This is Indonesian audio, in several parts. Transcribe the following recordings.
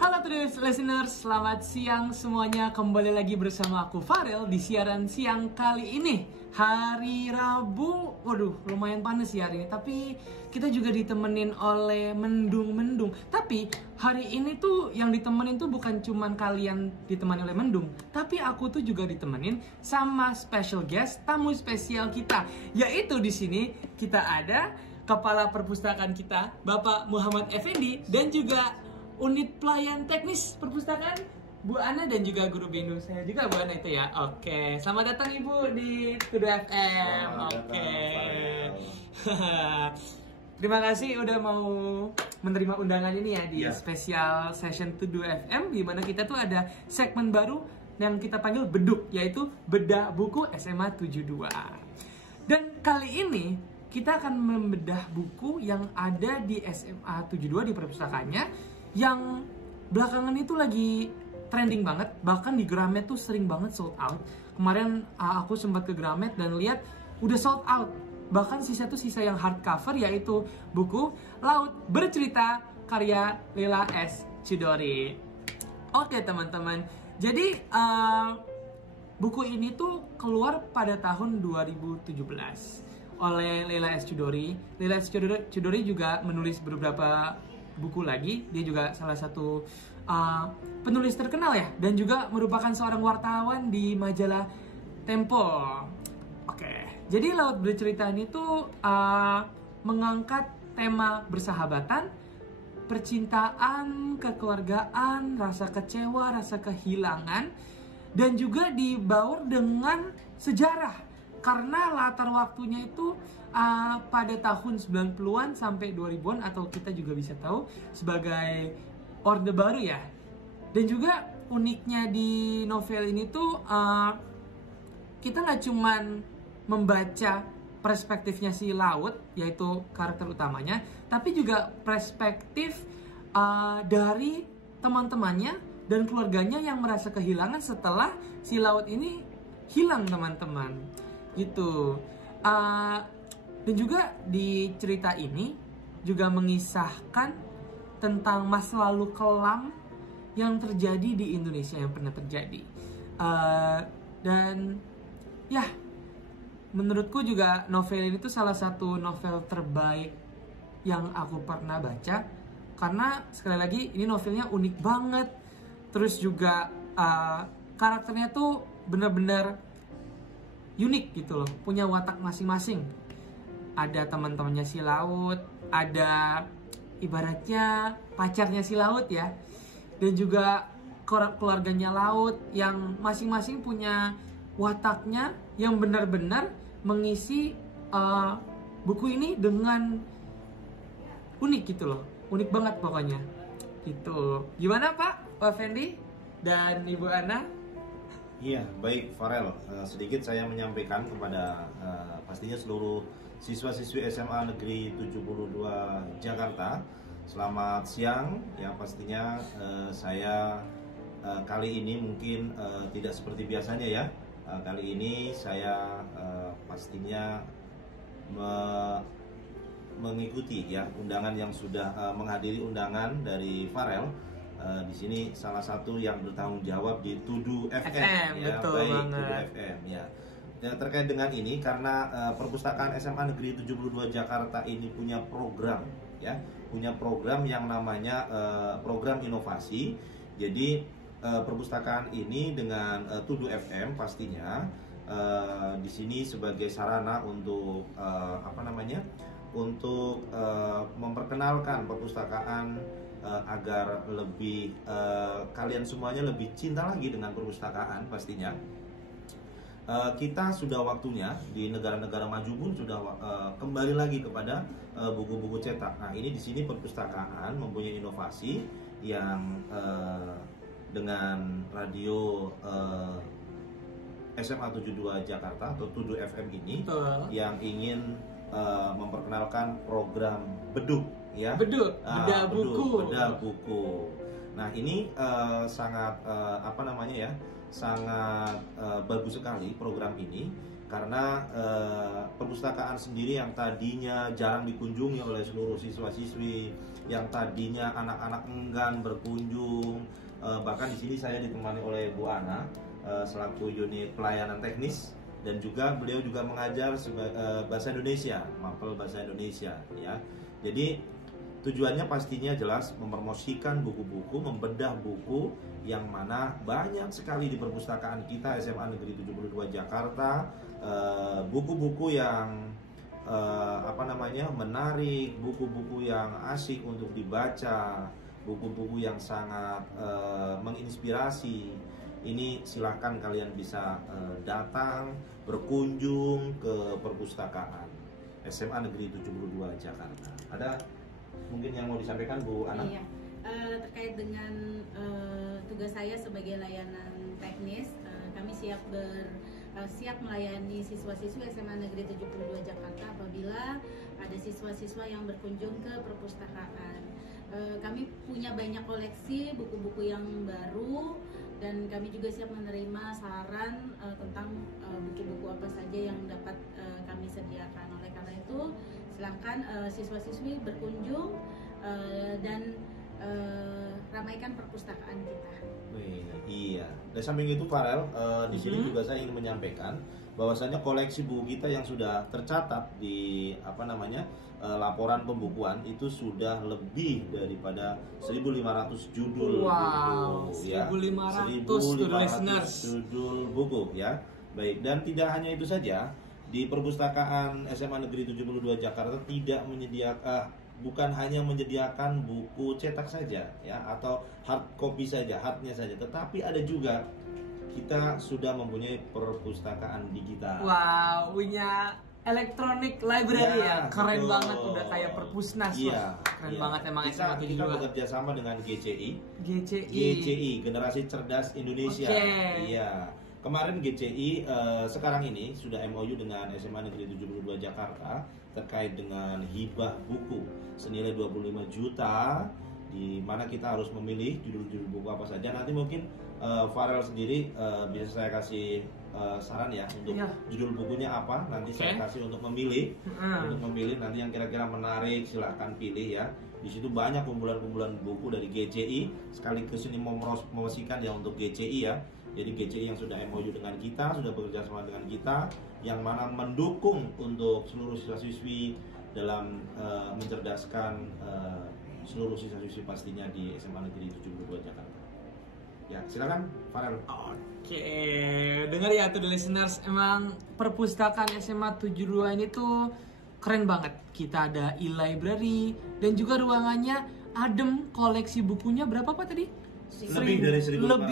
Halo Trus listeners, selamat siang semuanya. Kembali lagi bersama aku Farel di siaran siang kali ini. Hari Rabu, waduh lumayan panas ya hari ini. Tapi kita juga ditemenin oleh mendung-mendung. Tapi hari ini tuh yang ditemenin tuh bukan cuman kalian ditemani oleh mendung, tapi aku tuh juga ditemenin sama special guest, tamu spesial kita. Yaitu di sini kita ada Kepala Perpustakaan kita, Bapak Muhammad Effendi, dan juga Unit Pelayan Teknis Perpustakaan Bu Ana, dan juga guru Binu saya juga Bu Ana itu ya. Oke, selamat datang Ibu di Tudu FM. Oke. Terima kasih udah mau menerima undangan ini ya di spesial session Tudu FM, di mana kita tuh ada segmen baru yang kita panggil Beduk, yaitu Bedah Buku SMA 72. Dan kali ini kita akan membedah buku yang ada di SMA 72 di perpustakaannya, yang belakangan itu lagi trending banget. Bahkan di Gramet tuh sering banget sold out. Kemarin aku sempat ke Gramet dan lihat udah sold out. Bahkan sisa tuh sisa yang hardcover, yaitu buku Laut Bercerita karya Leila S. Chudori. Oke teman-teman, jadi buku ini tuh keluar pada tahun 2017 oleh Leila S. Chudori. Leila S. Chudori juga menulis beberapa buku lagi. Dia juga salah satu penulis terkenal ya, dan juga merupakan seorang wartawan di majalah Tempo. Oke, jadi Laut Bercerita ini tuh mengangkat tema persahabatan, percintaan, kekeluargaan, rasa kecewa, rasa kehilangan, dan juga dibaur dengan sejarah. Karena latar waktunya itu pada tahun 90-an sampai 2000-an, atau kita juga bisa tahu sebagai Orde Baru ya. Dan juga uniknya di novel ini tuh kita nggak cuman membaca perspektifnya si Laut, yaitu karakter utamanya, tapi juga perspektif dari teman-temannya dan keluarganya yang merasa kehilangan setelah si Laut ini hilang, teman-teman. Gitu. Dan juga di cerita ini juga mengisahkan tentang masa lalu kelam yang terjadi di Indonesia, yang pernah terjadi. Dan ya, menurutku juga novel ini tuh salah satu novel terbaik yang aku pernah baca. Karena sekali lagi ini novelnya unik banget. Terus juga karakternya tuh bener-bener unik gitu loh, punya watak masing-masing. Ada teman-temannya si Laut, ada ibaratnya pacarnya si Laut ya, dan juga keluarganya Laut yang masing-masing punya wataknya yang benar-benar mengisi buku ini dengan unik gitu loh, unik banget pokoknya gitu. Gimana Pak Fendi dan Ibu Ana? Iya, baik Farel. Sedikit saya menyampaikan kepada pastinya seluruh siswa-siswi SMA Negeri 72 Jakarta. Selamat siang. Ya, pastinya saya kali ini mungkin tidak seperti biasanya ya. Kali ini saya pastinya mengikuti ya undangan yang sudah menghadiri undangan dari Farel. Di sini salah satu yang bertanggung jawab di Tudu FM ya, betul baik banget. Tudu FM ya. Dan terkait dengan ini, karena perpustakaan SMA Negeri 72 Jakarta ini punya program ya, punya program yang namanya program inovasi. Jadi perpustakaan ini dengan Tudu FM pastinya di sini sebagai sarana untuk untuk memperkenalkan perpustakaan agar lebih kalian semuanya lebih cinta lagi dengan perpustakaan pastinya. Kita sudah waktunya di negara-negara maju pun sudah kembali lagi kepada buku-buku cetak. Nah, ini di sini perpustakaan mempunyai inovasi yang dengan radio SMA 72 Jakarta atau Tudu FM ini yang ingin memperkenalkan program Beduk ya. Bedah buku. Nah, ini sangat sangat bagus sekali program ini, karena perpustakaan sendiri yang tadinya jarang dikunjungi oleh seluruh siswa-siswi yang tadinya anak-anak enggan berkunjung. Bahkan di sini saya ditemani oleh Bu Ana selaku unit pelayanan teknis, dan juga beliau juga mengajar bahasa Indonesia, mapel bahasa Indonesia ya. Jadi tujuannya pastinya jelas mempromosikan buku-buku, membedah buku yang mana banyak sekali di perpustakaan kita SMA Negeri 72 Jakarta, buku-buku yang menarik, buku-buku yang asik untuk dibaca, buku-buku yang sangat menginspirasi. Ini silahkan kalian bisa datang berkunjung ke perpustakaan SMA Negeri 72 Jakarta. Ada mungkin yang mau disampaikan Bu Ana? Iya, terkait dengan tugas saya sebagai layanan teknis, kami siap melayani siswa-siswi SMA Negeri 72 Jakarta apabila ada siswa-siswa yang berkunjung ke perpustakaan. Kami punya banyak koleksi buku-buku yang baru, dan kami juga siap menerima saran tentang buku-buku apa saja yang dapat kami sediakan. Oleh karena itu, silakan siswa-siswi berkunjung dan ramaikan perpustakaan kita. Iya. Dan samping itu Farel, di sini juga saya ingin menyampaikan bahwasanya koleksi buku kita yang sudah tercatat di laporan pembukuan itu sudah lebih daripada 1.500 judul buku, ya. 1.500 judul buku ya. Baik, dan tidak hanya itu saja, di perpustakaan SMA Negeri 72 Jakarta tidak menyediakan, bukan hanya menyediakan buku cetak saja ya, atau hard copy saja, hardnya saja, tetapi ada juga kita sudah mempunyai perpustakaan digital. Wow, punya electronic library ya, keren betul. Banget, udah kayak perpusnas. Iya, keren banget emang kita bekerja sama dengan GCI, Generasi Cerdas Indonesia. Iya, kemarin GCI sekarang ini sudah MOU dengan SMA Negeri 72 Jakarta terkait dengan hibah buku senilai 25 juta, di mana kita harus memilih judul-judul buku apa saja. Nanti mungkin Farel sendiri bisa saya kasih saran ya untuk judul bukunya apa. Nanti saya kasih untuk memilih, nanti yang kira-kira menarik silahkan pilih ya. Di situ banyak kumpulan-kumpulan buku dari GCI. Sekaligus ini mempromosikan ya untuk GCI ya. Jadi GCI yang sudah MOU dengan kita, sudah bekerja sama dengan kita, yang mana mendukung untuk seluruh siswa-siswi dalam mencerdaskan seluruh siswa-siswi pastinya di SMA Negeri 72 Jakarta. Ya, silakan Farel. Oke, dengar ya tuh the listeners, emang perpustakaan SMA 72 ini tuh keren banget. Kita ada e-library dan juga ruangannya adem, koleksi bukunya berapa Pak tadi? Lebih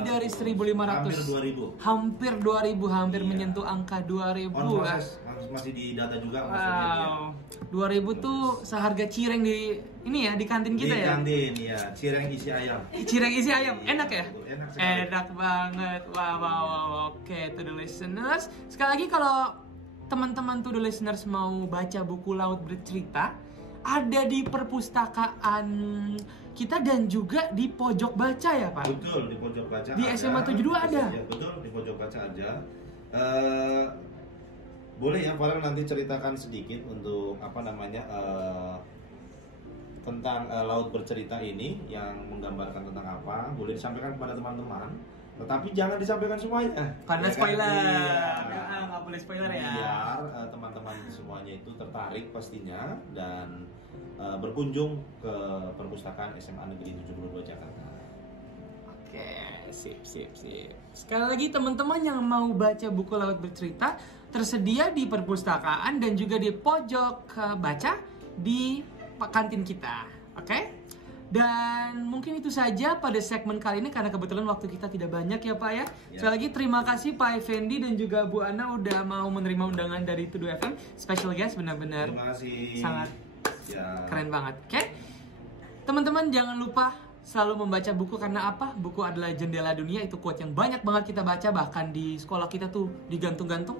dari 1.500. Hampir 2.000, hampir menyentuh angka 2.000. Masih di data juga. Wow. 2.000 tuh seharga cireng di ini ya, di kantin kita ya. Di kantin ya, cireng isi ayam. Cireng isi ayam, enak ya? Enak sekali. Enak banget. Wow. Oke, to the listeners. Sekali lagi kalau teman-teman to the listeners mau baca buku Laut Bercerita, ada di perpustakaan kita dan juga di pojok baca ya Pak? Betul, di pojok baca. Di SMA 72 ada? Ya, betul, di pojok baca aja. Boleh ya Farel nanti ceritakan sedikit untuk tentang Laut Bercerita ini, yang menggambarkan tentang apa. Boleh disampaikan kepada teman-teman, tetapi jangan disampaikan semuanya karena ya, spoiler. Iya. Nggak boleh spoiler ya. Biar teman-teman semuanya itu tertarik pastinya dan berkunjung ke perpustakaan SMA Negeri 72 Jakarta. Oke, sip. Sekali lagi teman-teman yang mau baca buku Laut Bercerita tersedia di perpustakaan dan juga di pojok baca di kantin kita. Oke? Dan mungkin itu saja pada segmen kali ini karena kebetulan waktu kita tidak banyak ya Pak ya. Sekali lagi terima kasih Pak Effendi dan juga Bu Ana udah mau menerima undangan dari Tudu FM. Special guest, benar-benar sangat keren banget. Oke? Teman-teman jangan lupa selalu membaca buku karena apa? Buku adalah jendela dunia, itu quote yang banyak banget kita baca, bahkan di sekolah kita tuh digantung-gantung.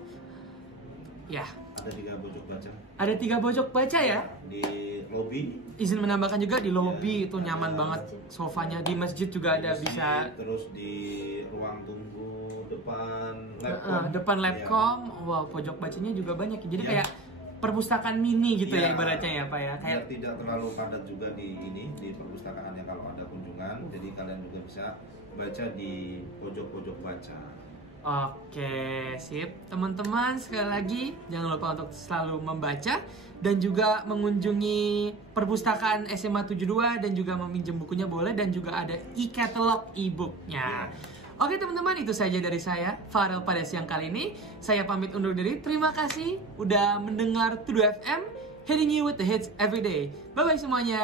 Ya. Ada 3 pojok baca. Ada 3 pojok baca ya? Di lobi. Izin menambahkan juga di lobi itu nyaman banget sofanya. Di masjid juga ada bisa. Terus di ruang tunggu depan laptop. Depan laptop. Wow, pojok bacanya juga banyak. Jadi kayak perpustakaan mini gitu ya Iya. ibaratnya ya Pak ya. Biar tidak terlalu padat juga di perpustakaannya kalau ada kunjungan. Jadi kalian juga bisa baca di pojok-pojok baca. Oke, sip. Teman-teman, sekali lagi jangan lupa untuk selalu membaca dan juga mengunjungi perpustakaan SMA 72 dan juga meminjam bukunya boleh, dan juga ada e-catalog e-booknya. Oke teman-teman, itu saja dari saya, Farel, pada siang kali ini. Saya pamit undur diri. Terima kasih udah mendengar 72 FM, hitting you with the hits every day. Bye-bye semuanya.